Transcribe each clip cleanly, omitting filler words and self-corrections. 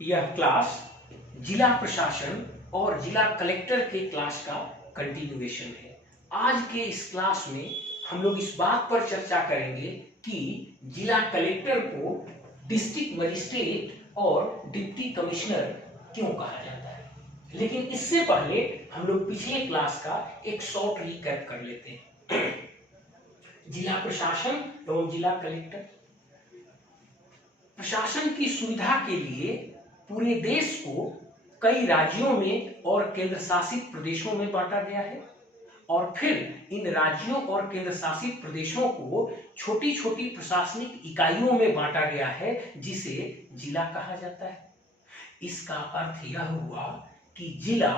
यह क्लास जिला प्रशासन और जिला कलेक्टर के क्लास का कंटिन्यूएशन है। आज के इस क्लास में हम लोग इस बात पर चर्चा करेंगे कि जिला कलेक्टर को डिस्ट्रिक्ट मजिस्ट्रेट और डिप्टी कमिश्नर क्यों कहा जाता है। लेकिन इससे पहले हम लोग पिछले क्लास का एक शॉर्ट रिकैप कर लेते हैं। जिला प्रशासन एवं जिला कलेक्टर प्रशासन की सुविधा के लिए पूरे देश को कई राज्यों में और केंद्र शासित प्रदेशों में बांटा गया है और फिर इन राज्यों और केंद्र शासित प्रदेशों को छोटी छोटी प्रशासनिक इकाइयों में बांटा गया है जिसे जिला कहा जाता है। इसका अर्थ यह हुआ कि जिला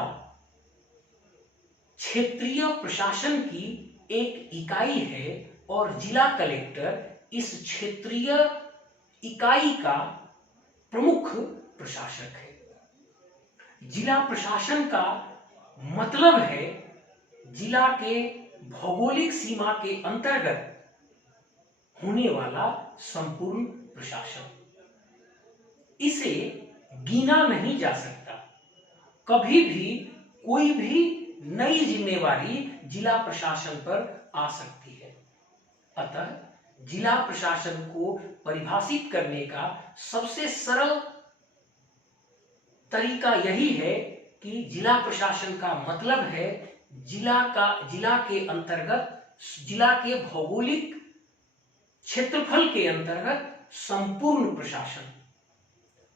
क्षेत्रीय प्रशासन की एक इकाई है और जिला कलेक्टर इस क्षेत्रीय इकाई का प्रमुख प्रशासक है। जिला प्रशासन का मतलब है जिला के भौगोलिक सीमा के अंतर्गत होने वाला संपूर्ण प्रशासन। इसे गिना नहीं जा सकता। कभी भी कोई भी नई जिम्मेवारी जिला प्रशासन पर आ सकती है। अतः जिला प्रशासन को परिभाषित करने का सबसे सरल तरीका यही है कि जिला प्रशासन का मतलब है जिला के अंतर्गत, जिला के भौगोलिक क्षेत्रफल के अंतर्गत संपूर्ण प्रशासन,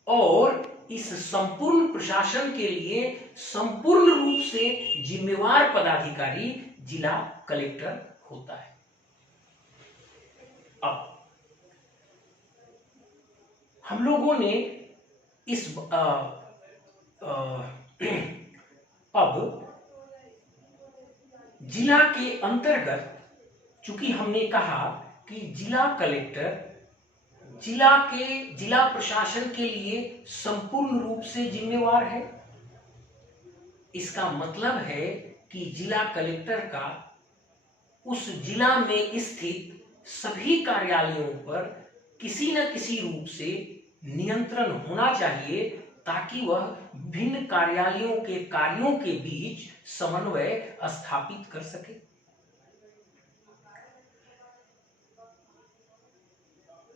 और इस संपूर्ण प्रशासन के लिए संपूर्ण रूप से जिम्मेवार पदाधिकारी जिला कलेक्टर होता है। अब हम लोगों ने अब जिला के अंतर्गत, चूंकि हमने कहा कि जिला कलेक्टर जिला प्रशासन के लिए संपूर्ण रूप से जिम्मेवार है, इसका मतलब है कि जिला कलेक्टर का उस जिला में स्थित सभी कार्यालयों पर किसी न किसी रूप से नियंत्रण होना चाहिए ताकि वह भिन्न कार्यालयों के कार्यों के बीच समन्वय स्थापित कर सके।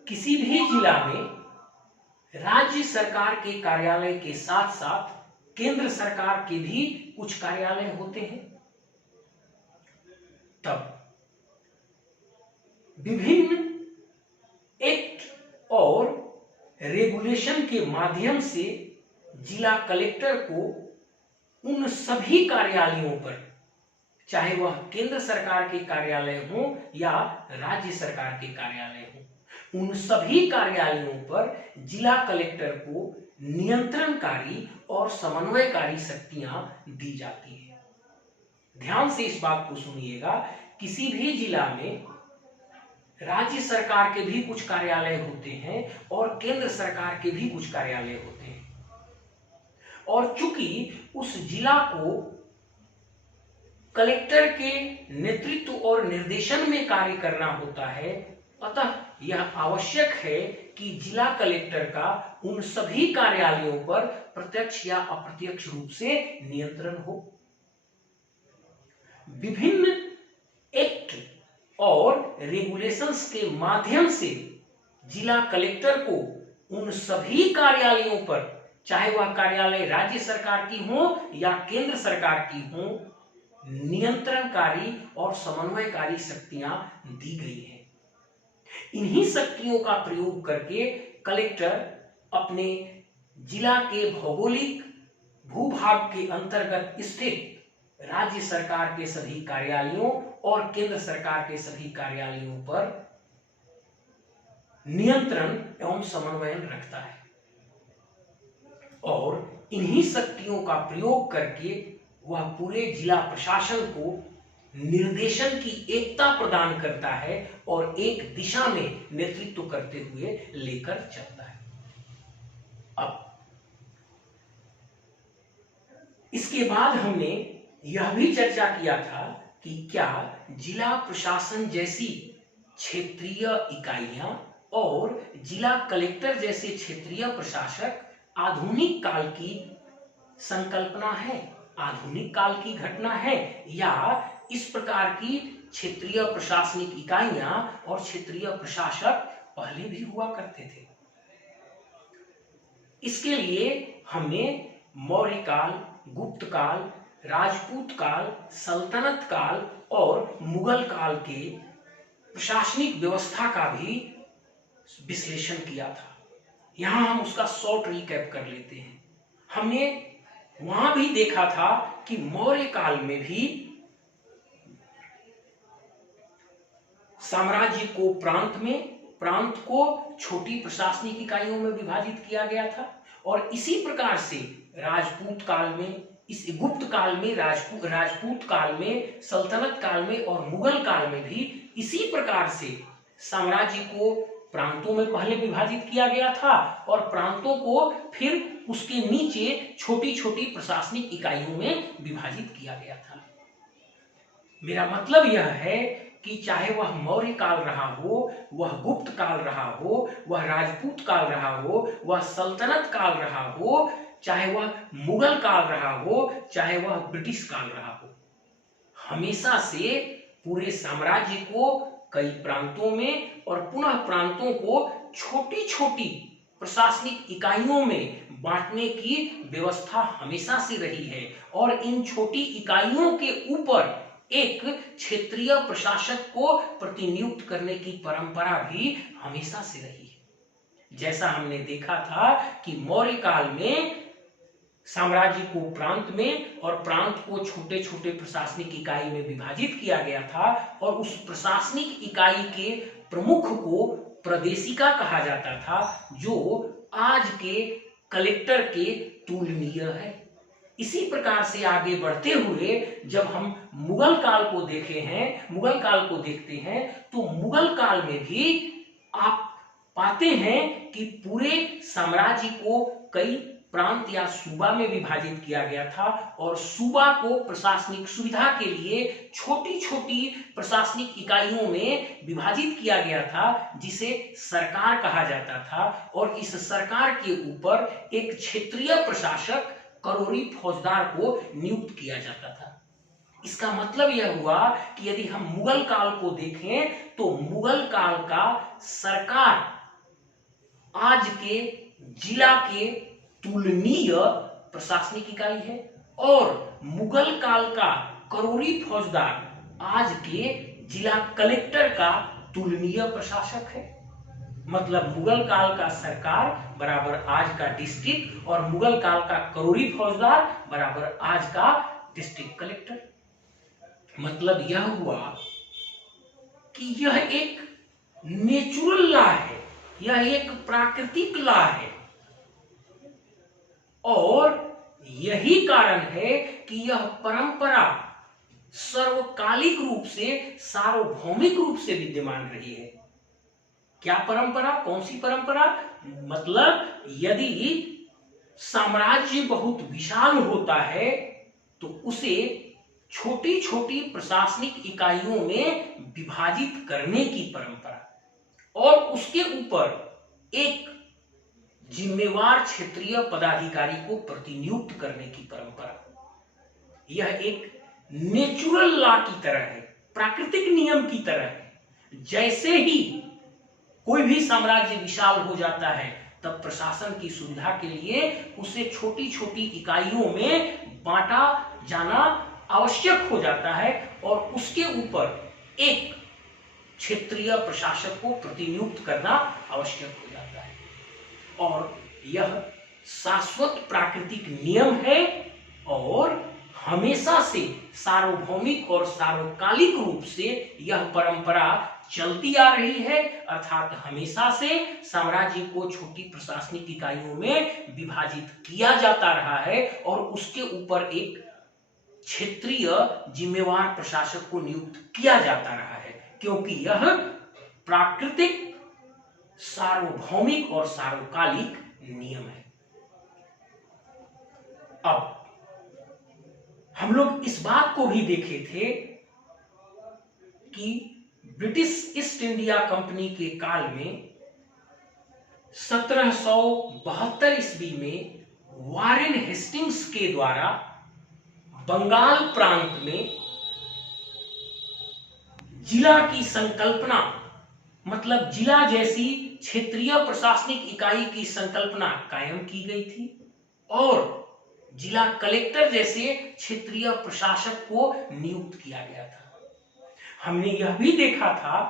किसी भी जिला में राज्य सरकार के कार्यालय के साथ साथ केंद्र सरकार के भी कुछ कार्यालय होते हैं। तब विभिन्न एक्ट और रेगुलेशन के माध्यम से जिला कलेक्टर को उन सभी कार्यालयों पर, चाहे वह केंद्र सरकार के कार्यालय हो या राज्य सरकार के कार्यालय हो, उन सभी कार्यालयों पर जिला कलेक्टर को नियंत्रणकारी और समन्वयकारी शक्तियां दी जाती है। ध्यान से इस बात को सुनिएगा, किसी भी जिला में राज्य सरकार के भी कुछ कार्यालय होते हैं और केंद्र सरकार के भी कुछ कार्यालय होते हैं, और चूंकि उस जिला को कलेक्टर के नेतृत्व और निर्देशन में कार्य करना होता है, अतः यह आवश्यक है कि जिला कलेक्टर का उन सभी कार्यालयों पर प्रत्यक्ष या अप्रत्यक्ष रूप से नियंत्रण हो। विभिन्न एक्ट और रेगुलेशंस के माध्यम से जिला कलेक्टर को उन सभी कार्यालयों पर, चाहे वह कार्यालय राज्य सरकार की हो या केंद्र सरकार की हो, नियंत्रणकारी और समन्वयकारी शक्तियां दी गई हैं। इन्हीं शक्तियों का प्रयोग करके कलेक्टर अपने जिला के भौगोलिक भूभाग के अंतर्गत स्थित राज्य सरकार के सभी कार्यालयों और केंद्र सरकार के सभी कार्यालयों पर नियंत्रण एवं समन्वय रखता है, और इन्हीं शक्तियों का प्रयोग करके वह पूरे जिला प्रशासन को निर्देशन की एकता प्रदान करता है और एक दिशा में नेतृत्व करते हुए लेकर चलता है। अब इसके बाद हमने यह भी चर्चा किया था कि क्या जिला प्रशासन जैसी क्षेत्रीय इकाइयां और जिला कलेक्टर जैसे क्षेत्रीय प्रशासक आधुनिक काल की संकल्पना है, आधुनिक काल की घटना है, या इस प्रकार की क्षेत्रीय प्रशासनिक इकाइयां और क्षेत्रीय प्रशासक पहले भी हुआ करते थे। इसके लिए हमने मौर्य काल, गुप्त काल, राजपूत काल, सल्तनत काल और मुगल काल के प्रशासनिक व्यवस्था का भी विश्लेषण किया था। यहां हम उसका शॉर्ट रिकैप कर लेते हैं। हमने वहां भी देखा था कि मौर्य काल में भी साम्राज्य को प्रांत को छोटी प्रशासनिक इकाइयों में विभाजित किया गया था, और इसी प्रकार से राजपूत काल में, इस गुप्त काल में, राजपूत काल में, सल्तनत काल में और मुगल काल में भी इसी प्रकार से साम्राज्य को प्रांतों में पहले विभाजित किया गया था और प्रांतों को फिर उसके नीचे छोटी छोटी प्रशासनिक इकाइयों में विभाजित किया गया था। मेरा मतलब यह है कि चाहे वह मौर्य काल रहा हो, वह गुप्त काल रहा हो, वह राजपूत काल रहा हो, वह सल्तनत काल रहा हो, चाहे वह मुगल काल रहा हो, चाहे वह ब्रिटिश काल रहा हो, हमेशा से पूरे साम्राज्य को कई प्रांतों में और पुनः प्रांतों को छोटी छोटी प्रशासनिक इकाइयों में बांटने की व्यवस्था हमेशा से रही है, और इन छोटी इकाइयों के ऊपर एक क्षेत्रीय प्रशासक को प्रतिनियुक्त करने की परंपरा भी हमेशा से रही है। जैसा हमने देखा था कि मौर्य काल में साम्राज्य को प्रांत में और प्रांत को छोटे छोटे प्रशासनिक इकाई में विभाजित किया गया था, और उस प्रशासनिक इकाई के प्रमुख को प्रदेशिका कहा जाता था, जो आज के कलेक्टर के तुलनीय है। इसी प्रकार से आगे बढ़ते हुए जब हम मुगल काल को देखते हैं तो मुगल काल में भी आप पाते हैं कि पूरे साम्राज्य को कई प्रांत या सूबा में विभाजित किया गया था, और सूबा को प्रशासनिक सुविधा के लिए छोटी छोटी प्रशासनिक इकाइयों में विभाजित किया गया था, जिसे सरकार कहा जाता था, और इस सरकार के ऊपर एक क्षेत्रीय प्रशासक करोरी फौजदार को नियुक्त किया जाता था। इसका मतलब यह हुआ कि यदि हम मुगल काल को देखें तो मुगल काल का सरकार आज के जिला के तुलनीय प्रशासनिक इकाई है, और मुगल काल का करोरी फौजदार आज के जिला कलेक्टर का तुलनीय प्रशासक है। मतलब मुगल काल का सरकार बराबर आज का डिस्ट्रिक्ट, और मुगल काल का करोरी फौजदार बराबर आज का डिस्ट्रिक्ट कलेक्टर। मतलब यह हुआ कि यह एक नेचुरल लॉ है, यह एक प्राकृतिक लॉ है, और यही कारण है कि यह परंपरा सर्वकालिक रूप से, सार्वभौमिक रूप से विद्यमान रही है। क्या परंपरा? कौन सी परंपरा? मतलब यदि साम्राज्य बहुत विशाल होता है तो उसे छोटी छोटी प्रशासनिक इकाइयों में विभाजित करने की परंपरा, और उसके ऊपर एक जिम्मेवार क्षेत्रीय पदाधिकारी को प्रतिनियुक्त करने की परंपरा, यह एक नेचुरल लॉ की तरह है, प्राकृतिक नियम की तरह है। जैसे ही कोई भी साम्राज्य विशाल हो जाता है तब प्रशासन की सुविधा के लिए उसे छोटी छोटी इकाइयों में बांटा जाना आवश्यक हो जाता है, और उसके ऊपर एक क्षेत्रीय प्रशासक को प्रतिनियुक्त करना आवश्यक हो जाता है। और यह शाश्वत प्राकृतिक नियम है, और हमेशा से सार्वभौमिक और सार्वकालिक रूप से यह परंपरा चलती आ रही है, अर्थात हमेशा से साम्राज्य को छोटी प्रशासनिक इकाइयों में विभाजित किया जाता रहा है, और उसके ऊपर एक क्षेत्रीय जिम्मेवार प्रशासक को नियुक्त किया जाता रहा है, क्योंकि यह प्राकृतिक, सार्वभौमिक और सार्वकालिक नियम है। अब हम लोग इस बात को भी देखे थे कि ब्रिटिश ईस्ट इंडिया कंपनी के काल में 1772 ईस्वी में वारेन हेस्टिंग्स के द्वारा बंगाल प्रांत में जिला की संकल्पना, मतलब जिला जैसी क्षेत्रीय प्रशासनिक इकाई की संकल्पना कायम की गई थी और जिला कलेक्टर जैसे क्षेत्रीय प्रशासक को नियुक्त किया गया था। हमने यह भी देखा था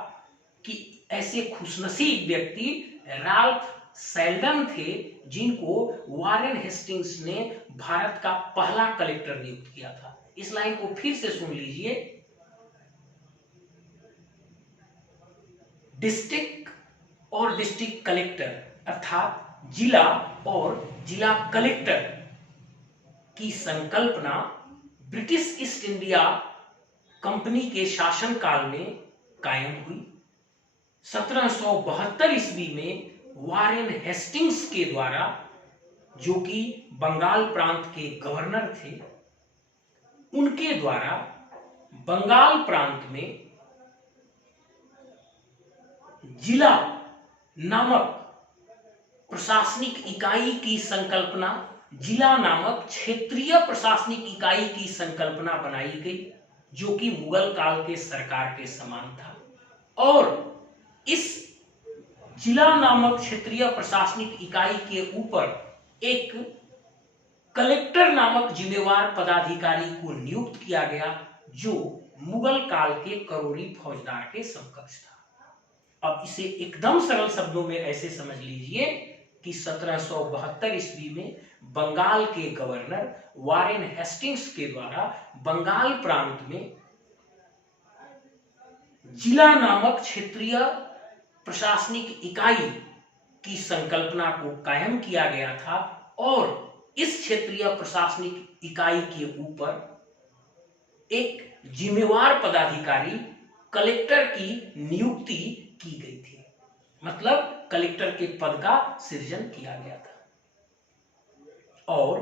कि ऐसे खुशनसीब व्यक्ति राल्फ सेल्डन थे जिनको वारेन हेस्टिंग्स ने भारत का पहला कलेक्टर नियुक्त किया था। इस लाइन को फिर से सुन लीजिए। डिस्ट्रिक्ट और डिस्ट्रिक्ट कलेक्टर अर्थात जिला और जिला कलेक्टर की संकल्पना ब्रिटिश ईस्ट इंडिया कंपनी के शासनकाल में कायम हुई। 1772 ईस्वी में वारेन हेस्टिंग्स के द्वारा, जो कि बंगाल प्रांत के गवर्नर थे, उनके द्वारा बंगाल प्रांत में जिला नामक प्रशासनिक इकाई की संकल्पना, जिला नामक क्षेत्रीय प्रशासनिक इकाई की संकल्पना बनाई गई, जो कि मुगल काल के सरकार के समान था। और इस जिला नामक क्षेत्रीय प्रशासनिक इकाई के ऊपर एक कलेक्टर नामक जिम्मेवार पदाधिकारी को नियुक्त किया गया, जो मुगल काल के करोड़ी फौजदार के समकक्ष था। अब इसे एकदम सरल शब्दों में ऐसे समझ लीजिए कि 1772 ईस्वी में बंगाल के गवर्नर वारेन हेस्टिंग्स के द्वारा बंगाल प्रांत में जिला नामक क्षेत्रीय प्रशासनिक इकाई की संकल्पना को कायम किया गया था और इस क्षेत्रीय प्रशासनिक इकाई के ऊपर एक जिम्मेवार पदाधिकारी कलेक्टर की नियुक्ति की गई थी, मतलब कलेक्टर के पद का सृजन किया गया था। और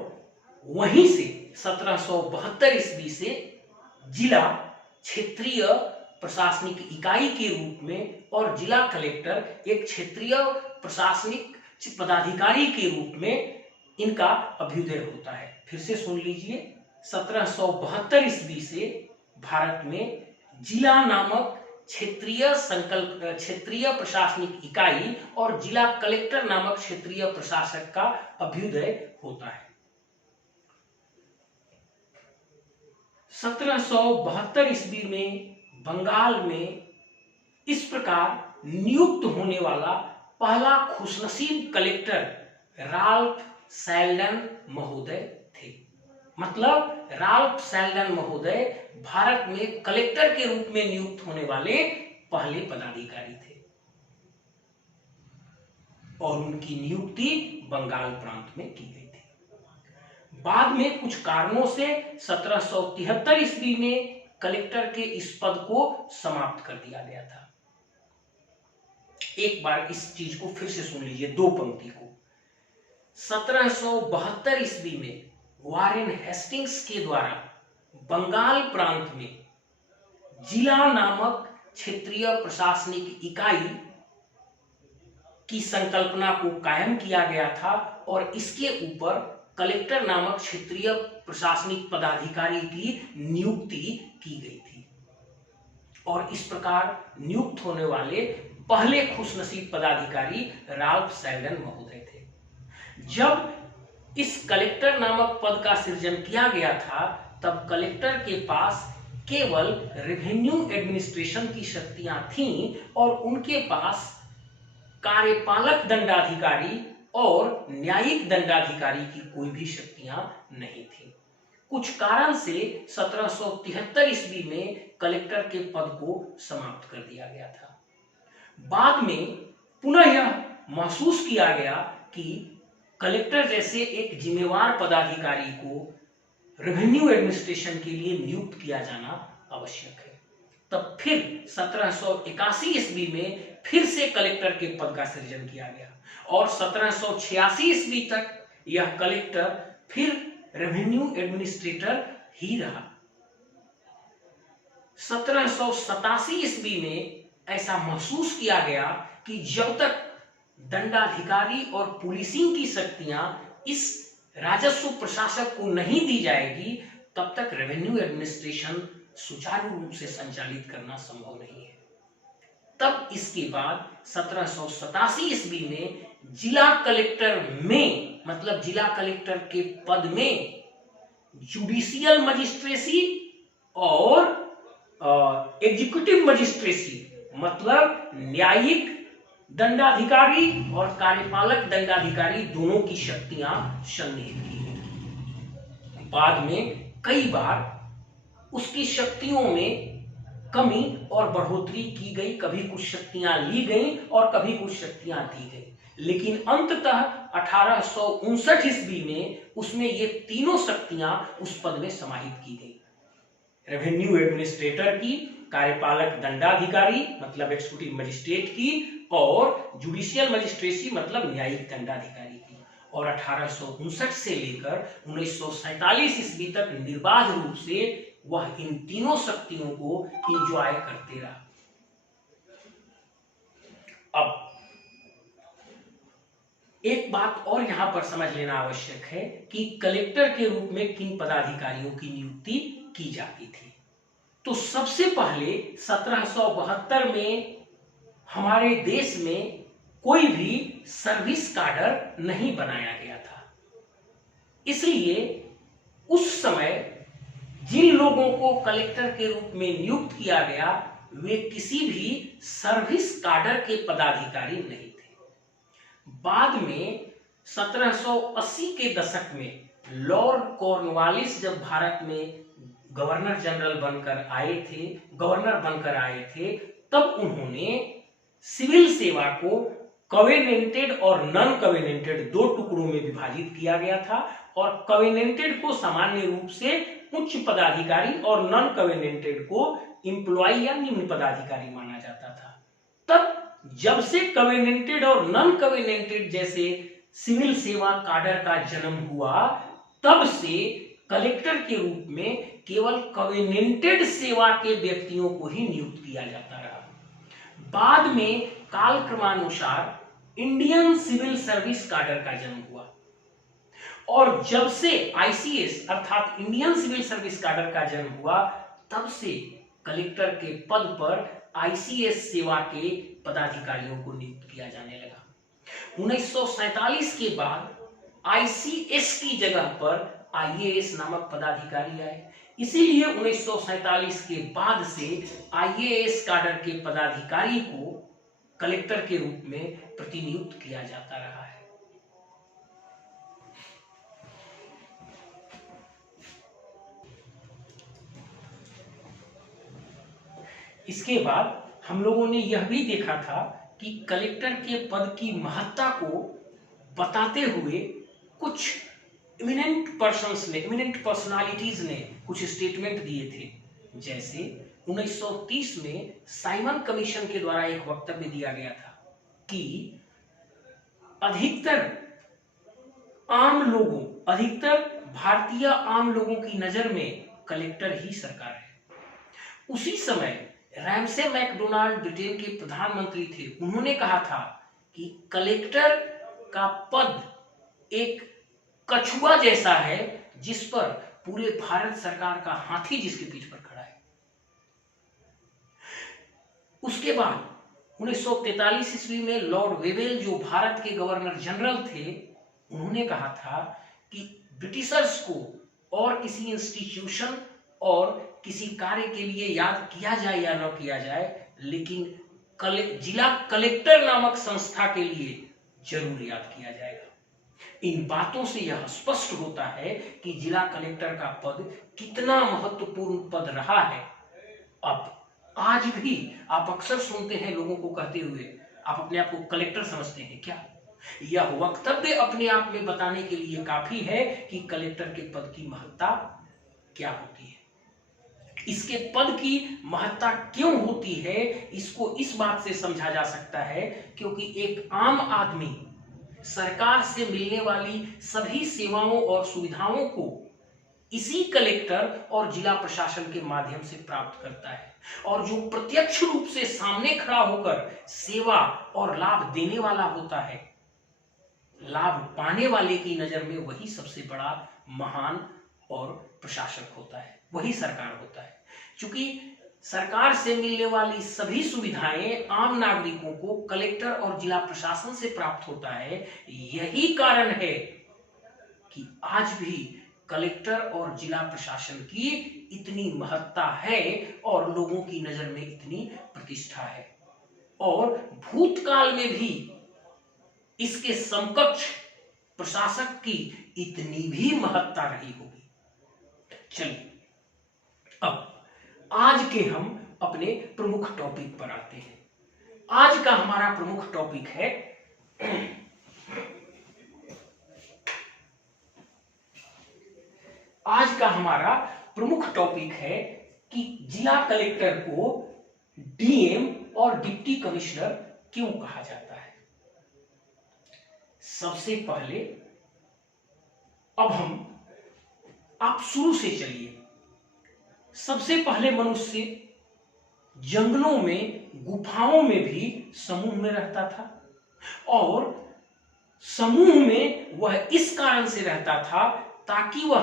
वहीं से 1772 ईस्वी से जिला क्षेत्रीय प्रशासनिक इकाई के रूप में और जिला कलेक्टर एक क्षेत्रीय प्रशासनिक पदाधिकारी के रूप में इनका अभ्युदय होता है। फिर से सुन लीजिए, 1772 ईस्वी से भारत में जिला नामक क्षेत्रीय प्रशासनिक इकाई और जिला कलेक्टर नामक क्षेत्रीय प्रशासक का अभ्युदय होता है। 1772 ईस्वी में बंगाल में इस प्रकार नियुक्त होने वाला पहला खुशनसीब कलेक्टर राल्फ सेल्डन महोदय थे। मतलब राल्फ सेल्डन महोदय भारत में कलेक्टर के रूप में नियुक्त होने वाले पहले पदाधिकारी थे और उनकी नियुक्ति बंगाल प्रांत में की गई थी। बाद में कुछ कारणों से 1773 ईस्वी में कलेक्टर के इस पद को समाप्त कर दिया गया था। एक बार इस चीज को फिर से सुन लीजिए, दो पंक्ति को। 1772 ईस्वी में वारेन हेस्टिंग्स के द्वारा बंगाल प्रांत में जिला नामक क्षेत्रीय प्रशासनिक इकाई की संकल्पना को कायम किया गया था और इसके ऊपर कलेक्टर नामक क्षेत्रीय प्रशासनिक पदाधिकारी की नियुक्ति की गई थी और इस प्रकार नियुक्त होने वाले पहले खुशनसीब पदाधिकारी राल्फ सेल्डन महोदय थे। जब इस कलेक्टर नामक पद का सृजन किया गया था तब कलेक्टर के पास केवल रेवेन्यू एडमिनिस्ट्रेशन की शक्तियां थीं और उनके पास कार्यपालक दंडाधिकारी और न्यायिक दंडाधिकारी की कोई भी शक्तियां नहीं थी। कुछ कारण से 1773 ईस्वी में कलेक्टर के पद को समाप्त कर दिया गया था। बाद में पुनः यह महसूस किया गया कि कलेक्टर जैसे एक जिम्मेवार पदाधिकारी को रेवेन्यू एडमिनिस्ट्रेशन के लिए नियुक्त किया जाना आवश्यक है। तब फिर 1781 ईस्वी में फिर से कलेक्टर के पद का सृजन किया गया और 1786 ईस्वी तक यह कलेक्टर फिर रेवेन्यू एडमिनिस्ट्रेटर ही रहा। 1787 ईस्वी में ऐसा महसूस किया गया कि जब तक दंडाधिकारी और पुलिसिंग की शक्तियां इस राजस्व प्रशासक को नहीं दी जाएगी, तब तक रेवेन्यू एडमिनिस्ट्रेशन सुचारू रूप से संचालित करना संभव नहीं है। तब इसके बाद 1787 ईस्वी में जिला कलेक्टर में, मतलब जिला कलेक्टर के पद में जुडिशियल मजिस्ट्रेसी और एग्जीक्यूटिव मजिस्ट्रेसी, मतलब न्यायिक दंडाधिकारी और कार्यपालक दंडाधिकारी दोनों की शक्तियां सन्निहित की गई। बाद में कई बार उसकी शक्तियों में कमी और बढ़ोतरी की गई, कभी कुछ शक्तियां ली गई और कभी कुछ शक्तियां दी गई, लेकिन अंततः 1859 ईस्वी में उसमें ये तीनों शक्तियां उस पद में समाहित की गई। रेवेन्यू एडमिनिस्ट्रेटर की, कार्यपालक दंडाधिकारी मतलब एक्जीक्यूटिव मजिस्ट्रेट की, और जुडिशियल मजिस्ट्रेसी मतलब न्यायिक दंडाधिकारी की। और 1859 से लेकर 1947 ईस्वी तक निर्बाध रूप से वह इन तीनों शक्तियों को इंजॉय करते रहा। अब एक बात और यहां पर समझ लेना आवश्यक है कि कलेक्टर के रूप में किन पदाधिकारियों की नियुक्ति की जाती थी। तो सबसे पहले 1772 में हमारे देश में कोई भी सर्विस काडर नहीं बनाया गया था, इसलिए उस समय जिन लोगों को कलेक्टर के रूप में नियुक्त किया गया वे किसी भी सर्विस काडर के पदाधिकारी नहीं थे। बाद में 1780 के दशक में लॉर्ड कॉर्नवालिस जब भारत में गवर्नर जनरल बनकर आए थे, तब उन्होंने सिविल सेवा को कवेनेंटेड और नॉन कवेनेंटेड दो टुकड़ों में विभाजित किया गया था, और कवेनेंटेड को सामान्य रूप से उच्च पदाधिकारी और नॉन कवेनेंटेड को एम्प्लॉय या निम्न पदाधिकारी माना जाता था। तब जब से कवेनेंटेड और नॉन कवेनेंटेड जैसे सिविल सेवा काडर का जन्म हुआ, तब से कलेक्टर के रूप में केवल कवेनेंटेड सेवा के व्यक्तियों को ही नियुक्त किया जाता रहा। बाद में कालक्रमानुसार इंडियन सिविल सर्विस काडर का जन्म हुआ, और जब से आईसीएस अर्थात इंडियन सिविल सर्विस काडर का जन्म हुआ, तब से कलेक्टर के पद पर आईसीएस सेवा के पदाधिकारियों को नियुक्त किया जाने लगा। 1947 के बाद आईसीएस की जगह पर आईएएस नामक पदाधिकारी आए, इसीलिए 1947 के बाद से आईएएस काडर के पदाधिकारी को कलेक्टर के रूप में प्रतिनियुक्त किया जाता रहा है। इसके बाद हम लोगों ने यह भी देखा था कि कलेक्टर के पद की महत्ता को बताते हुए कुछ इमिनेंट पर्सनालिटीज ने कुछ स्टेटमेंट दिए थे। जैसे 1930 में साइमन कमीशन के द्वारा एक वक्तव्य दिया गया था कि अधिकतर भारतीय आम लोगों की नजर में कलेक्टर ही सरकार है। उसी समय रैमसे मैकडोनाल्ड ब्रिटेन के प्रधानमंत्री थे, उन्होंने कहा था कि कलेक्टर का पद एक कछुआ जैसा है जिस पर पूरे भारत सरकार का हाथी जिसके पीठ पर खड़ा है। उसके बाद 1943 ईस्वी में लॉर्ड वेवेल जो भारत के गवर्नर जनरल थे, उन्होंने कहा था कि ब्रिटिशर्स को और किसी इंस्टीट्यूशन और किसी कार्य के लिए याद किया जाए या न किया जाए, लेकिन जिला कलेक्टर नामक संस्था के लिए जरूर याद किया जाएगा। इन बातों से यह स्पष्ट होता है कि जिला कलेक्टर का पद कितना महत्वपूर्ण पद रहा है। अब आज भी आप अक्सर सुनते हैं लोगों को कहते हुए, आप अपने आप को कलेक्टर समझते हैं क्या? यह वक्तव्य अपने आप में बताने के लिए काफी है कि कलेक्टर के पद की महत्ता क्या होती है। इसके पद की महत्ता क्यों होती है, इसको इस बात से समझा जा सकता है क्योंकि एक आम आदमी सरकार से मिलने वाली सभी सेवाओं और सुविधाओं को इसी कलेक्टर और जिला प्रशासन के माध्यम से प्राप्त करता है। और जो प्रत्यक्ष रूप से सामने खड़ा होकर सेवा और लाभ देने वाला होता है, लाभ पाने वाले की नजर में वही सबसे बड़ा महान और प्रशासक होता है, वही सरकार होता है। क्योंकि सरकार से मिलने वाली सभी सुविधाएं आम नागरिकों को कलेक्टर और जिला प्रशासन से प्राप्त होता है। यही कारण है कि आज भी कलेक्टर और जिला प्रशासन की इतनी महत्ता है और लोगों की नजर में इतनी प्रतिष्ठा है, और भूतकाल में भी इसके समकक्ष प्रशासक की इतनी भी महत्ता रही होगी। चलिए अब आज के हम अपने प्रमुख टॉपिक पर आते हैं। आज का हमारा प्रमुख टॉपिक है कि जिला कलेक्टर को डीएम और डिप्टी कमिश्नर क्यों कहा जाता है। सबसे पहले अब आप शुरू से चलिए। सबसे पहले मनुष्य जंगलों में, गुफाओं में भी समूह में रहता था, और समूह में वह इस कारण से रहता था ताकि वह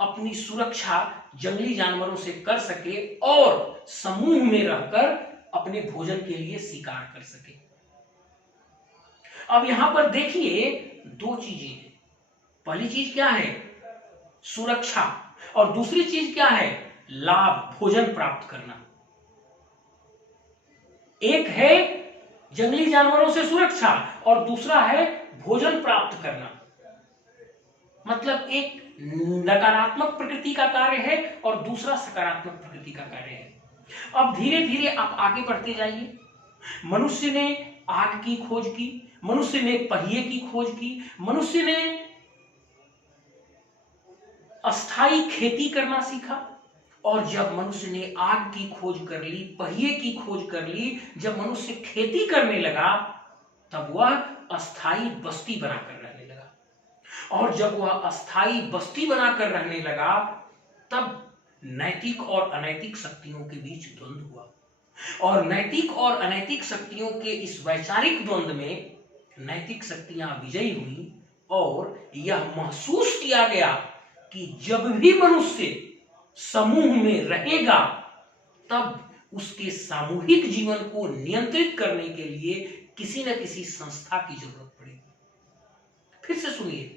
अपनी सुरक्षा जंगली जानवरों से कर सके और समूह में रहकर अपने भोजन के लिए शिकार कर सके। अब यहां पर देखिए दो चीजें हैं। पहली चीज क्या है? सुरक्षा, और दूसरी चीज क्या है? लाभ, भोजन प्राप्त करना। एक है जंगली जानवरों से सुरक्षा और दूसरा है भोजन प्राप्त करना। मतलब एक नकारात्मक प्रकृति का कार्य है और दूसरा सकारात्मक प्रकृति का कार्य है। अब धीरे धीरे आप आगे बढ़ते जाइए। मनुष्य ने आग की खोज की, मनुष्य ने पहिए की खोज की, मनुष्य ने अस्थाई खेती करना सीखा, और जब मनुष्य ने आग की खोज कर ली, पहिए की खोज कर ली, जब मनुष्य खेती करने लगा, तब वह अस्थाई बस्ती बनाकर रहने लगा, और जब वह अस्थाई बस्ती बनाकर रहने लगा, तब नैतिक और अनैतिक शक्तियों के बीच द्वंद्व हुआ, और नैतिक और अनैतिक शक्तियों के इस वैचारिक द्वंद्व में नैतिक शक्तियां विजयी हुई, और यह महसूस किया गया कि जब भी मनुष्य समूह में रहेगा, तब उसके सामूहिक जीवन को नियंत्रित करने के लिए किसी न किसी संस्था की जरूरत पड़ेगी। फिर से सुनिए,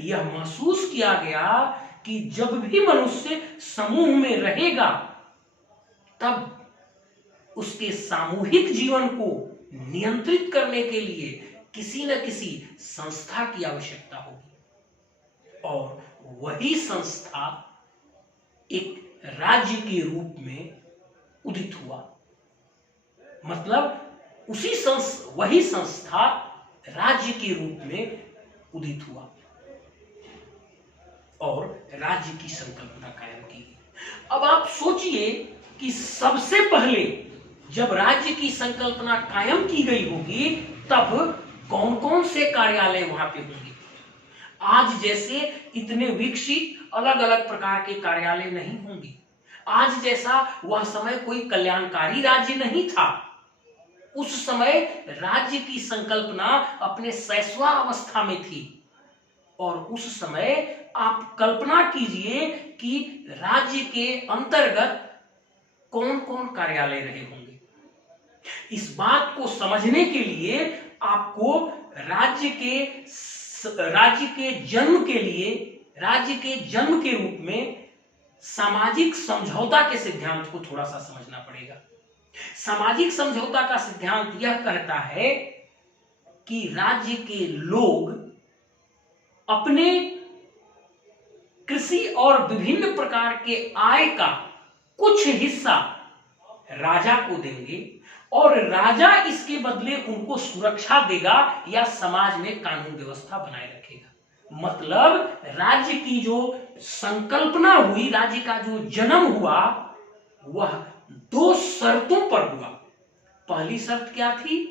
यह महसूस किया गया कि जब भी मनुष्य समूह में रहेगा, तब उसके सामूहिक जीवन को नियंत्रित करने के लिए किसी न किसी संस्था की आवश्यकता होगी, और वही संस्था एक राज्य के रूप में उदित हुआ। मतलब वही संस्था राज्य के रूप में उदित हुआ और राज्य की संकल्पना कायम की गई। अब आप सोचिए कि सबसे पहले जब राज्य की संकल्पना कायम की गई होगी, तब कौन कौन से कार्यालय वहां पे होंगे। आज जैसे इतने विकसित अलग अलग प्रकार के कार्यालय नहीं होंगे। आज जैसा वह समय कोई कल्याणकारी राज्य नहीं था। उस समय राज्य की संकल्पना अपने शैशवा अवस्था में थी, और उस समय आप कल्पना कीजिए कि राज्य के अंतर्गत कौन कौन कार्यालय रहे होंगे। इस बात को समझने के लिए आपको राज्य के जन्म के रूप में सामाजिक समझौता के सिद्धांत को थोड़ा सा समझना पड़ेगा। सामाजिक समझौता का सिद्धांत यह कहता है कि राज्य के लोग अपने कृषि और विभिन्न प्रकार के आय का कुछ हिस्सा राजा को देंगे, और राजा इसके बदले उनको सुरक्षा देगा या समाज में कानून व्यवस्था बनाए रखेगा। मतलब राज्य की जो संकल्पना हुई, राज्य का जो जन्म हुआ, वह दो शर्तों पर हुआ। पहली शर्त क्या थी?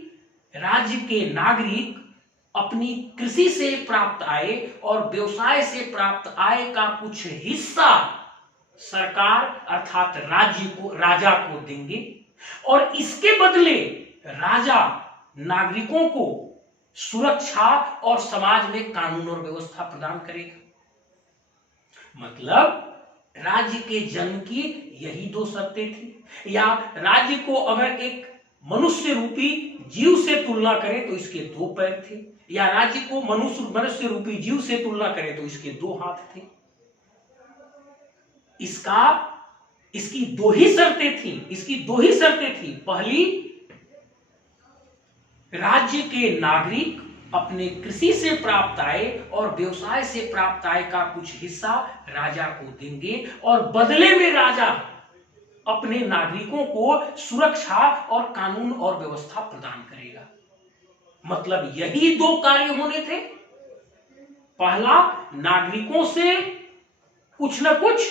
राज्य के नागरिक अपनी कृषि से प्राप्त आय और व्यवसाय से प्राप्त आय का कुछ हिस्सा सरकार अर्थात राजा को देंगे और इसके बदले राजा नागरिकों को सुरक्षा और समाज में कानून और व्यवस्था प्रदान करेगा। मतलब राज्य के जन्म की यही दो शर्तें थी। या राज्य को अगर एक मनुष्य रूपी जीव से तुलना करें तो इसके दो पैर थे, या राज्य को मनुष्य रूपी जीव से तुलना करें तो इसके दो हाथ थे। इसकी दो ही शर्तें थी। पहली, राज्य के नागरिक अपने कृषि से प्राप्त आय और व्यवसाय से प्राप्त आय का कुछ हिस्सा राजा को देंगे और बदले में राजा अपने नागरिकों को सुरक्षा और कानून और व्यवस्था प्रदान करेगा। मतलब यही दो कार्य होने थे। पहला, नागरिकों से कुछ न कुछ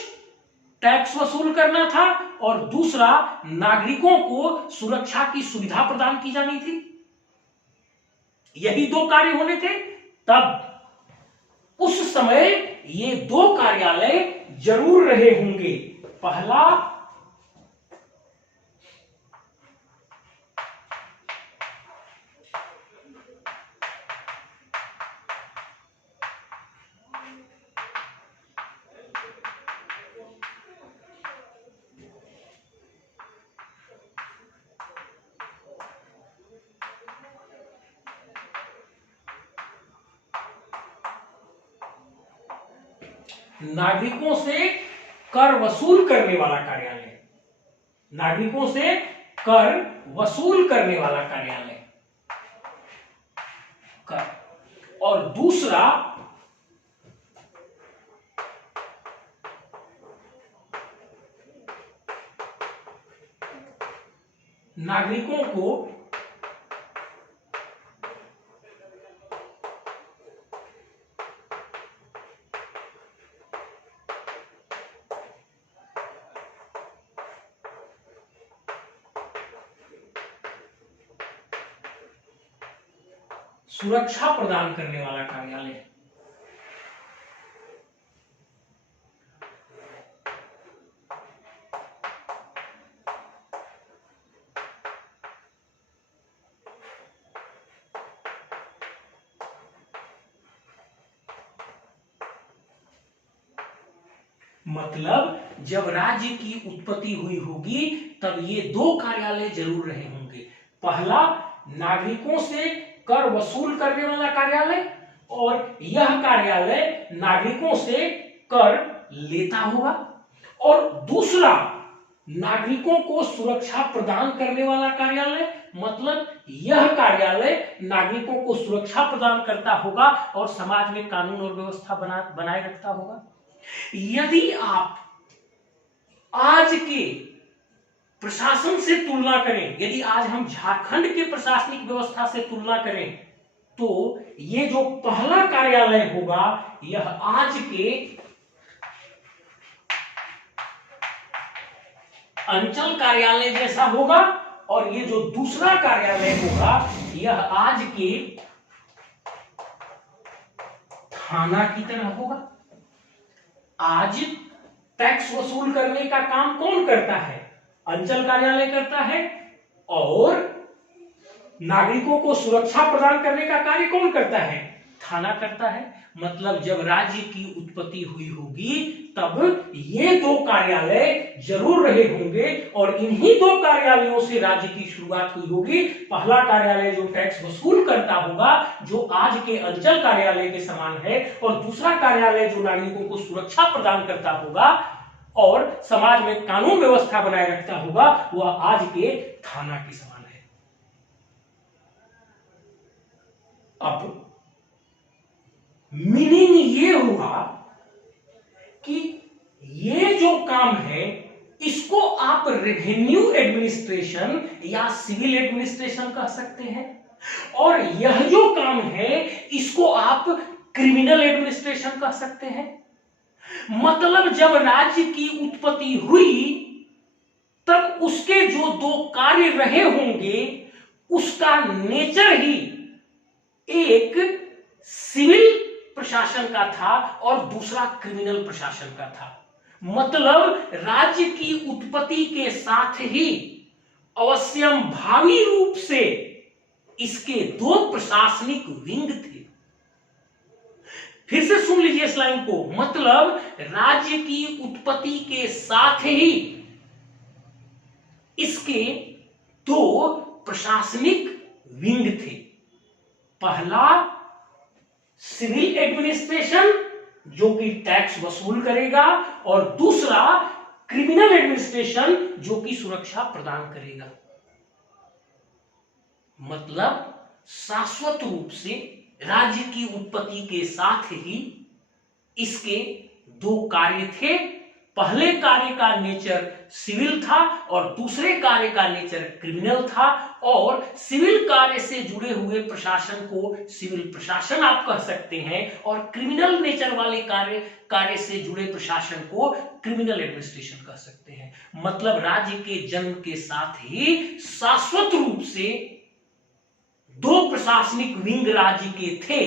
टैक्स वसूल करना था और दूसरा, नागरिकों को सुरक्षा की सुविधा प्रदान की जानी थी। यही दो कार्य होने थे। तब उस समय ये दो कार्यालय जरूर रहे होंगे। पहला, नागरिकों से कर वसूल करने वाला कार्यालय, नागरिकों से कर वसूल करने वाला कार्यालय कर, और दूसरा, नागरिकों को सुरक्षा प्रदान करने वाला कार्यालय। मतलब जब राज्य की उत्पत्ति हुई होगी तब ये दो कार्यालय जरूर रहे होंगे। पहला, नागरिकों से कर वसूल करने वाला कार्यालय, और यह कार्यालय नागरिकों से कर लेता होगा। और दूसरा, नागरिकों को सुरक्षा प्रदान करने वाला कार्यालय, मतलब यह कार्यालय नागरिकों को सुरक्षा प्रदान करता होगा और समाज में कानून और व्यवस्था बनाए रखता होगा। यदि आप आज के प्रशासन से तुलना करें, यदि आज हम झारखंड के प्रशासनिक व्यवस्था से तुलना करें, तो ये जो पहला कार्यालय होगा यह आज के अंचल कार्यालय जैसा होगा, और ये जो दूसरा कार्यालय होगा यह आज के थाना की तरह होगा। आज टैक्स वसूल करने का काम कौन करता है? अंचल कार्यालय करता है, और नागरिकों को सुरक्षा प्रदान करने का कार्य कौन करता है? थाना करता है। मतलब जब राज्य की उत्पत्ति हुई होगी तब ये दो कार्यालय जरूर रहे होंगे, और इन्हीं दो कार्यालयों से राज्य की शुरुआत हुई होगी। पहला कार्यालय जो टैक्स वसूल करता होगा, जो आज के अंचल कार्यालय के समान है, और दूसरा कार्यालय जो नागरिकों को सुरक्षा प्रदान करता होगा और समाज में कानून व्यवस्था बनाए रखता होगा, वह आज के थाना के समान है। अब मीनिंग ये हुआ कि ये जो काम है इसको आप रेवेन्यू एडमिनिस्ट्रेशन या सिविल एडमिनिस्ट्रेशन कह सकते हैं, और यह जो काम है इसको आप क्रिमिनल एडमिनिस्ट्रेशन कह सकते हैं। मतलब जब राज्य की उत्पत्ति हुई तब उसके जो दो कार्य रहे होंगे उसका नेचर ही एक सिविल प्रशासन का था और दूसरा क्रिमिनल प्रशासन का था। मतलब राज्य की उत्पत्ति के साथ ही अवश्यम भावी रूप से इसके दो प्रशासनिक विंग थे। फिर से सुन लीजिए इस लाइन को, मतलब राज्य की उत्पत्ति के साथ ही इसके दो प्रशासनिक विंग थे। पहला सिविल एडमिनिस्ट्रेशन जो कि टैक्स वसूल करेगा, और दूसरा क्रिमिनल एडमिनिस्ट्रेशन जो कि सुरक्षा प्रदान करेगा। मतलब शाश्वत रूप से राज्य की उत्पत्ति के साथ ही इसके दो कार्य थे। पहले कार्य का नेचर सिविल था और दूसरे कार्य का नेचर क्रिमिनल था, और सिविल कार्य से जुड़े हुए प्रशासन को सिविल प्रशासन आप कह सकते हैं, और क्रिमिनल नेचर वाले कार्य से जुड़े प्रशासन को क्रिमिनल एडमिनिस्ट्रेशन कह सकते हैं। मतलब राज्य के जन्म के साथ ही शाश्वत रूप से दो प्रशासनिक विंग राज्य के थे।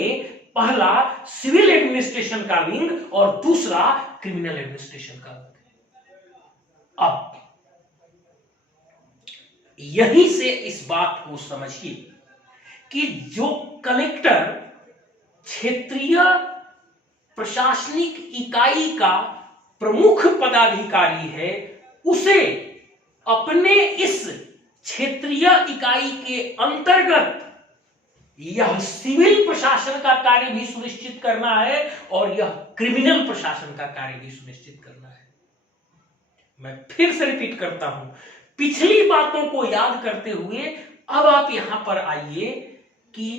पहला सिविल एडमिनिस्ट्रेशन का विंग और दूसरा क्रिमिनल एडमिनिस्ट्रेशन का विंग। अब यहीं से इस बात को समझिए कि जो कलेक्टर क्षेत्रीय प्रशासनिक इकाई का प्रमुख पदाधिकारी है, उसे अपने इस क्षेत्रीय इकाई के अंतर्गत यह सिविल प्रशासन का कार्य भी सुनिश्चित करना है और यह क्रिमिनल प्रशासन का कार्य भी सुनिश्चित करना है। मैं फिर से रिपीट करता हूं, पिछली बातों को याद करते हुए अब आप यहां पर आइए कि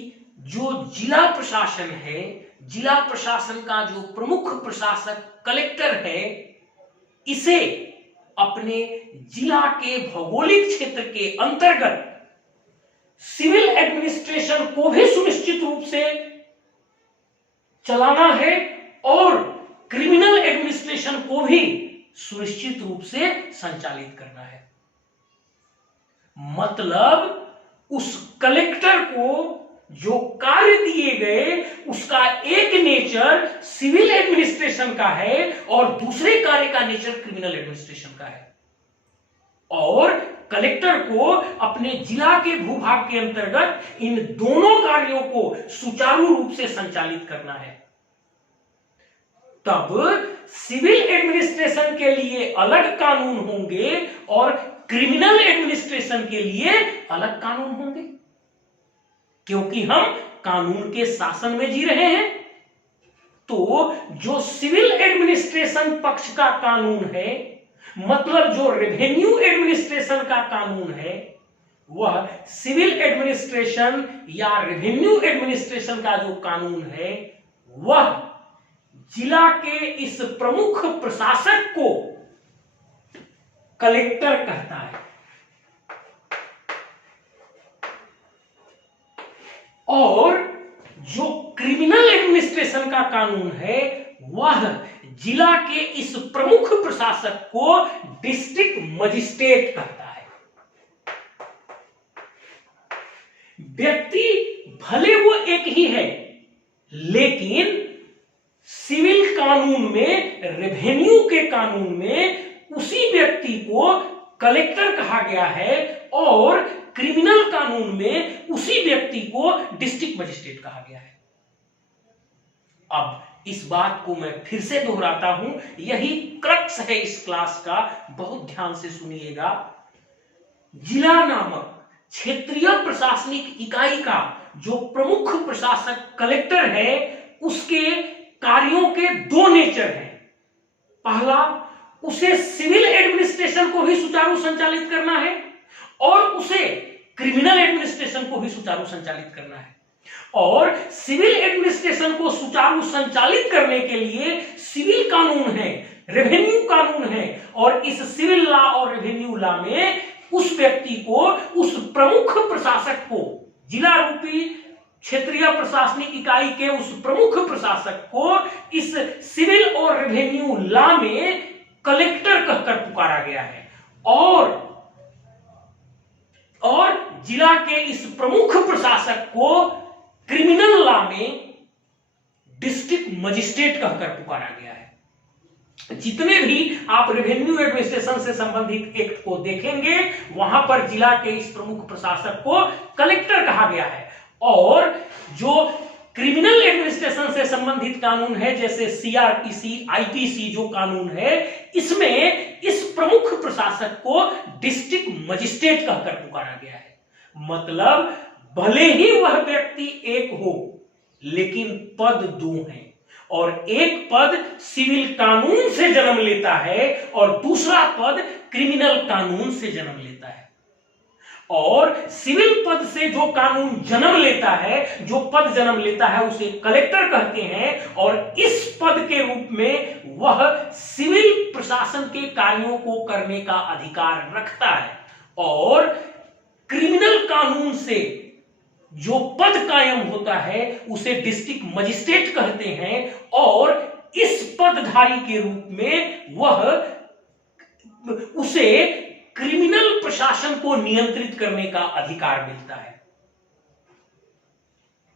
जो जिला प्रशासन है, जिला प्रशासन का जो प्रमुख प्रशासक कलेक्टर है, इसे अपने जिला के भौगोलिक क्षेत्र के अंतर्गत सिविल एडमिनिस्ट्रेशन को भी सुनिश्चित रूप से चलाना है और क्रिमिनल एडमिनिस्ट्रेशन को भी सुनिश्चित रूप से संचालित करना है। मतलब उस कलेक्टर को जो कार्य दिए गए उसका एक नेचर सिविल एडमिनिस्ट्रेशन का है और दूसरे कार्य का नेचर क्रिमिनल एडमिनिस्ट्रेशन का है, और कलेक्टर को अपने जिला के भूभाग के अंतर्गत इन दोनों कार्यों को सुचारू रूप से संचालित करना है। तब सिविल एडमिनिस्ट्रेशन के लिए अलग कानून होंगे और क्रिमिनल एडमिनिस्ट्रेशन के लिए अलग कानून होंगे, क्योंकि हम कानून के शासन में जी रहे हैं। तो जो सिविल एडमिनिस्ट्रेशन पक्ष का कानून है, मतलब जो रेवेन्यू एडमिनिस्ट्रेशन का कानून है, वह सिविल एडमिनिस्ट्रेशन या रेवेन्यू एडमिनिस्ट्रेशन का जो कानून है वह जिला के इस प्रमुख प्रशासक को कलेक्टर कहता है, और जो क्रिमिनल एडमिनिस्ट्रेशन का कानून है वह जिला के इस प्रमुख प्रशासक को डिस्ट्रिक्ट मजिस्ट्रेट कहता है। व्यक्ति भले वो एक ही है, लेकिन सिविल कानून में, रेवेन्यू के कानून में उसी व्यक्ति को कलेक्टर कहा गया है और क्रिमिनल कानून में उसी व्यक्ति को डिस्ट्रिक्ट मजिस्ट्रेट कहा गया है। अब इस बात को मैं फिर से दोहराता हूं, यही क्रक्स है इस क्लास का, बहुत ध्यान से सुनिएगा। जिला नामक क्षेत्रीय प्रशासनिक इकाई का जो प्रमुख प्रशासक कलेक्टर है, उसके कार्यों के दो नेचर हैं। पहला, उसे सिविल एडमिनिस्ट्रेशन को भी सुचारू संचालित करना है और उसे क्रिमिनल एडमिनिस्ट्रेशन को भी सुचारू संचालित करना है। और सिविल एडमिनिस्ट्रेशन को सुचारू संचालित करने के लिए सिविल कानून है, रेवेन्यू कानून है, और इस सिविल लॉ और रेवेन्यू लॉ में उस व्यक्ति को, उस प्रमुख प्रशासक को, जिला रूपी क्षेत्रीय प्रशासनिक इकाई के उस प्रमुख प्रशासक को इस सिविल और रेवेन्यू लॉ में कलेक्टर कहकर पुकारा गया है, और जिला के इस प्रमुख प्रशासक को क्रिमिनल लॉ में डिस्ट्रिक्ट मजिस्ट्रेट कहकर पुकारा गया है। जितने भी आप रेवेन्यू एडमिनिस्ट्रेशन से संबंधित एक्ट को देखेंगे वहां पर जिला के इस प्रमुख प्रशासक को कलेक्टर कहा गया है। और जो क्रिमिनल एडमिनिस्ट्रेशन से संबंधित कानून है जैसे सीआरपीसी, आईपीसी जो कानून है, इसमें इस प्रमुख प्रशासक को डिस्ट्रिक्ट मजिस्ट्रेट कहकर पुकारा गया है। मतलब भले ही वह व्यक्ति एक हो लेकिन पद दो हैं, और एक पद सिविल कानून से जन्म लेता है और दूसरा पद क्रिमिनल कानून से जन्म लेता है। और सिविल पद से जो कानून जन्म लेता है, जो पद जन्म लेता है, उसे कलेक्टर कहते हैं। और इस पद के रूप में वह सिविल प्रशासन के कार्यों को करने का अधिकार रखता है। और क्रिमिनल कानून से जो पद कायम होता है उसे डिस्ट्रिक्ट मजिस्ट्रेट कहते हैं। और इस पदधारी के रूप में वह उसे क्रिमिनल प्रशासन को नियंत्रित करने का अधिकार मिलता है।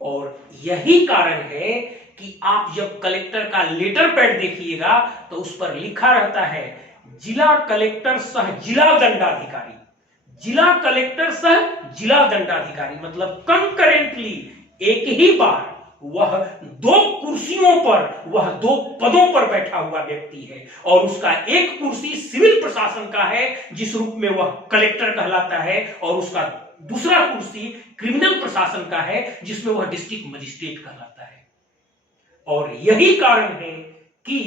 और यही कारण है कि आप जब कलेक्टर का लेटर पैड देखिएगा तो उस पर लिखा रहता है जिला कलेक्टर सह जिला दंडाधिकारी। जिला कलेक्टर सह जिला दंडाधिकारी मतलब कंकरेंटली एक ही बार वह दो कुर्सियों पर, वह दो पदों पर बैठा हुआ व्यक्ति है। और उसका एक कुर्सी सिविल प्रशासन का है जिस रूप में वह कलेक्टर कहलाता है, और उसका दूसरा कुर्सी क्रिमिनल प्रशासन का है जिसमें वह डिस्ट्रिक्ट मजिस्ट्रेट कहलाता है। और यही कारण है कि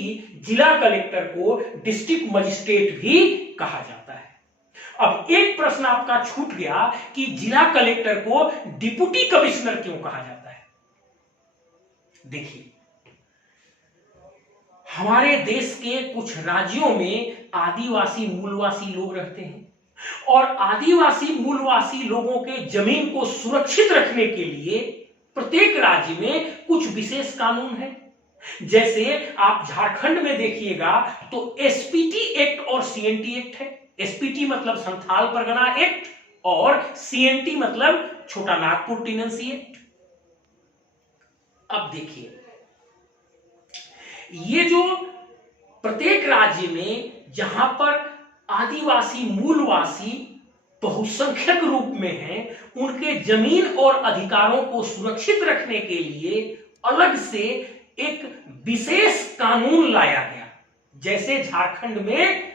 जिला कलेक्टर को डिस्ट्रिक्ट मजिस्ट्रेट भी कहा जाता है। अब एक प्रश्न आपका छूट गया कि जिला कलेक्टर को डिप्टी कमिश्नर क्यों कहा जाता है। देखिए, हमारे देश के कुछ राज्यों में आदिवासी मूलवासी लोग रहते हैं, और आदिवासी मूलवासी लोगों के जमीन को सुरक्षित रखने के लिए प्रत्येक राज्य में कुछ विशेष कानून है। जैसे आप झारखंड में देखिएगा तो एसपीटी एक्ट और सीएनटी एक्ट है। एसपीटी मतलब संथाल परगना एक्ट, और सीएनटी मतलब छोटा नागपुर टेनेंसी एक्ट। अब देखिए, ये जो प्रत्येक राज्य में जहां पर आदिवासी मूलवासी बहुसंख्यक रूप में हैं, उनके जमीन और अधिकारों को सुरक्षित रखने के लिए अलग से एक विशेष कानून लाया गया। जैसे झारखंड में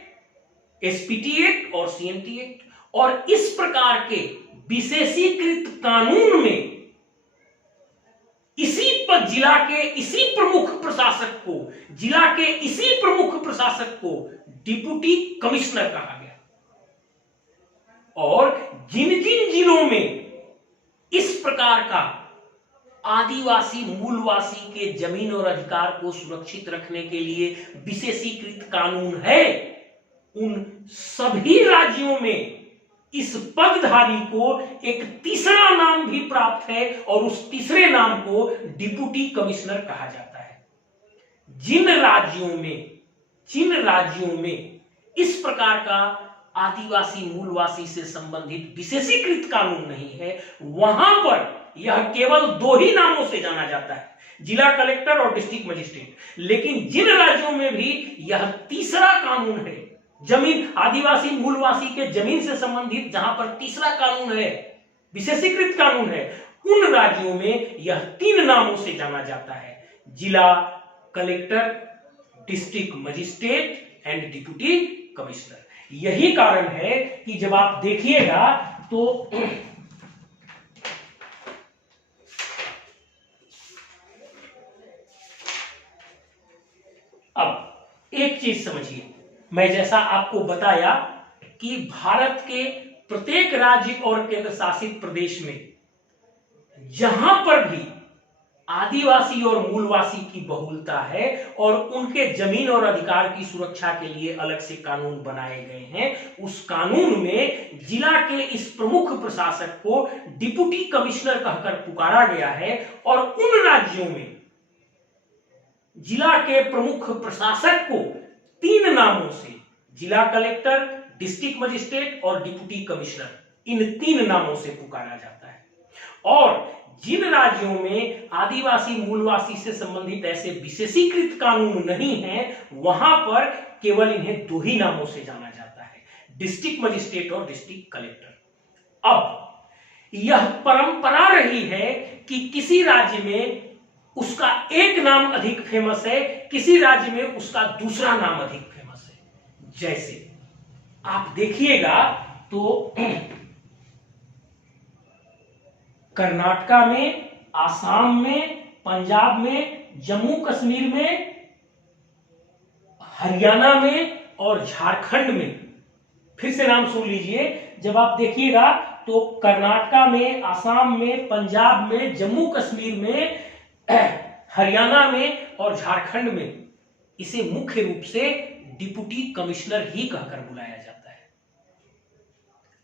एसपीटी एक्ट और सीएनटी एक्ट। और इस प्रकार के विशेषीकृत कानून में इसी पर जिला के इसी प्रमुख प्रशासक को डिप्टी कमिश्नर कहा गया। और जिन जिन जिलों में इस प्रकार का आदिवासी मूलवासी के जमीन और अधिकार को सुरक्षित रखने के लिए विशेषीकृत कानून है, उन सभी राज्यों में इस पदधारी को एक तीसरा नाम भी प्राप्त है, और उस तीसरे नाम को डिप्टी कमिश्नर कहा जाता है। जिन राज्यों में इस प्रकार का आदिवासी मूलवासी से संबंधित विशेषीकृत कानून नहीं है, वहां पर यह केवल दो ही नामों से जाना जाता है, जिला कलेक्टर और डिस्ट्रिक्ट मजिस्ट्रेट। लेकिन जिन राज्यों में भी यह तीसरा कानून है, जमीन आदिवासी मूलवासी के जमीन से संबंधित जहां पर तीसरा कानून है, विशेषीकृत कानून है, उन राज्यों में यह तीन नामों से जाना जाता है, जिला collector, district magistrate and deputy commissioner. यही कारण है कि जब आप देखिएगा तो अब एक चीज समझिए, मैं जैसा आपको बताया कि भारत के प्रत्येक राज्य और केंद्र शासित प्रदेश में जहां पर भी आदिवासी और मूलवासी की बहुलता है और उनके जमीन और अधिकार की सुरक्षा के लिए अलग से कानून बनाए गए हैं, उस कानून में जिला के इस प्रमुख प्रशासक को डिप्टी कमिश्नर कहकर पुकारा गया है। और उन राज्यों में जिला के प्रमुख प्रशासक को तीन नामों से, जिला कलेक्टर, डिस्ट्रिक्ट मजिस्ट्रेट और डिप्टी कमिश्नर, इन तीन नामों से पुकारा जाता है। और जिन राज्यों में आदिवासी मूलवासी से संबंधित ऐसे विशेषीकृत कानून नहीं है, वहां पर केवल इन्हें दो ही नामों से जाना जाता है, डिस्ट्रिक्ट मजिस्ट्रेट और डिस्ट्रिक्ट कलेक्टर। अब यह परंपरा रही है कि किसी राज्य में उसका एक नाम अधिक फेमस है, किसी राज्य में उसका दूसरा नाम अधिक फेमस है। जैसे आप देखिएगा तो कर्नाटका में, आसाम में, पंजाब में, जम्मू कश्मीर में, हरियाणा में और झारखंड में, फिर से नाम सुन लीजिए, जब आप देखिएगा तो कर्नाटका में, आसाम में, पंजाब में, जम्मू कश्मीर में, हरियाणा में और झारखंड में इसे मुख्य रूप से डिप्टी कमिश्नर ही कहकर बुलाया जाता है।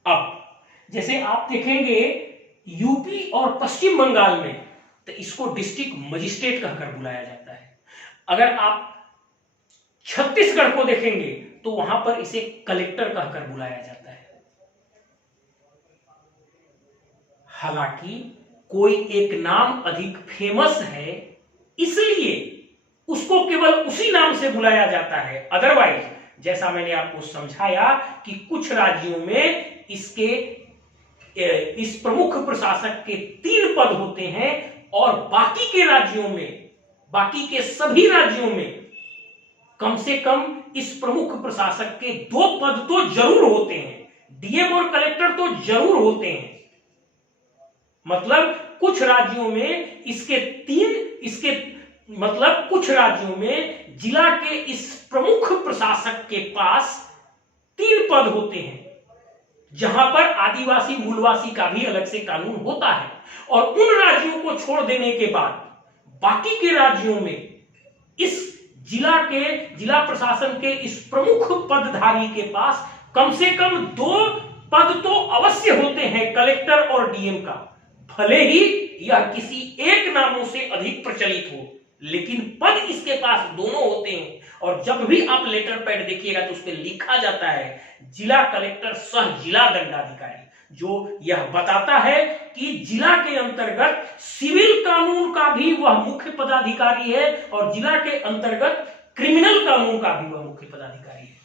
अब जैसे आप देखेंगे यूपी और पश्चिम बंगाल में तो इसको डिस्ट्रिक्ट मजिस्ट्रेट कहकर बुलाया जाता है। अगर आप छत्तीसगढ़ को देखेंगे तो वहां पर इसे कलेक्टर कहकर बुलाया जाता है। हालांकि कोई एक नाम अधिक फेमस है इसलिए उसको केवल उसी नाम से बुलाया जाता है, अदरवाइज जैसा मैंने आपको समझाया कि कुछ राज्यों में इस प्रमुख प्रशासक के 3 पद होते हैं और बाकी के राज्यों में, बाकी के सभी राज्यों में कम से कम इस प्रमुख प्रशासक के 2 पद तो जरूर होते हैं, डीएम और कलेक्टर तो जरूर होते हैं। मतलब कुछ राज्यों में कुछ राज्यों में जिला के इस प्रमुख प्रशासक के पास 3 पद होते हैं, जहां पर आदिवासी मूलवासी का भी अलग से कानून होता है। और उन राज्यों को छोड़ देने के बाद बाकी के राज्यों में इस जिला प्रशासन के इस प्रमुख पदधारी के पास कम से कम 2 पद तो अवश्य होते हैं, कलेक्टर और डीएम का। भले ही यह किसी एक नामों से अधिक प्रचलित हो, लेकिन पद इसके पास दोनों होते हैं। और जब भी आप लेटर पैड देखिएगा तो उस पर लिखा जाता है जिला कलेक्टर सह जिला दंडाधिकारी, जो यह बताता है कि जिला के अंतर्गत सिविल कानून का भी वह मुख्य पदाधिकारी है और जिला के अंतर्गत क्रिमिनल कानून का भी वह मुख्य पदाधिकारी है।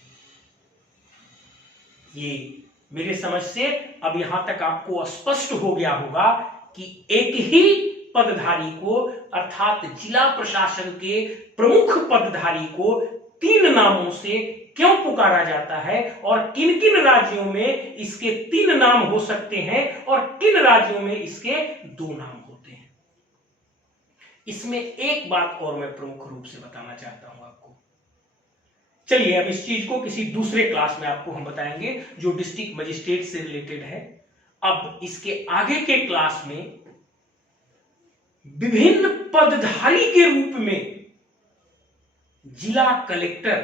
ये मेरे समझ से अब यहां तक आपको स्पष्ट हो गया होगा कि एक ही पदधारी को अर्थात जिला प्रशासन के प्रमुख पदधारी को 3 नामों से क्यों पुकारा जाता है और किन किन राज्यों में इसके 3 नाम हो सकते हैं और किन राज्यों में इसके 2 नाम होते हैं। इसमें एक बात और मैं प्रमुख रूप से बताना चाहता हूं आपको। चलिए अब इस चीज को किसी दूसरे क्लास में आपको हम बताएंगे जो डिस्ट्रिक्ट मजिस्ट्रेट से रिलेटेड है। अब इसके आगे के क्लास में विभिन्न पदधारी के रूप में जिला कलेक्टर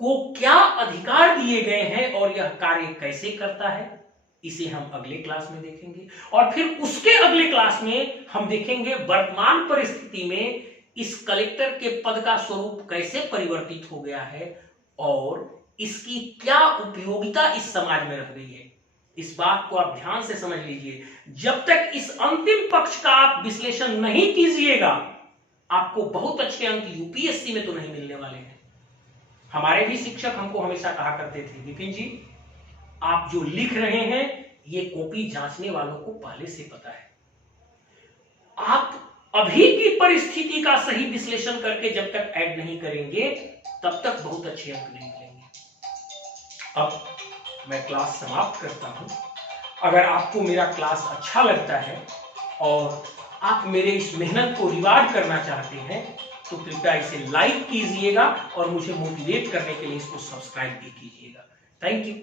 को क्या अधिकार दिए गए हैं और यह कार्य कैसे करता है, इसे हम अगले क्लास में देखेंगे। और फिर उसके अगले क्लास में हम देखेंगे वर्तमान परिस्थिति में इस कलेक्टर के पद का स्वरूप कैसे परिवर्तित हो गया है और इसकी क्या उपयोगिता इस समाज में रह गई है। इस बात को आप ध्यान से समझ लीजिए। जब तक इस अंतिम पक्ष का आप विश्लेषण नहीं कीजिएगा, आपको बहुत अच्छे अंक यूपीएससी में तो नहीं मिलने वाले हैं। हमारे भी शिक्षक हमको हमेशा कहा करते थे, विपिन जी आप जो लिख रहे हैं ये कॉपी जांचने वालों को पहले से पता है। आप अभी की परिस्थिति का सही विश्लेषण करके जब तक ऐड नहीं करेंगे तब तक बहुत अच्छे अंक नहीं मिलेंगे। अब मैं क्लास समाप्त करता हूं। अगर आपको मेरा क्लास अच्छा लगता है और आप मेरे इस मेहनत को रिवार्ड करना चाहते हैं तो कृपया इसे लाइक कीजिएगा और मुझे मोटिवेट करने के लिए इसको सब्सक्राइब भी कीजिएगा। Thank you.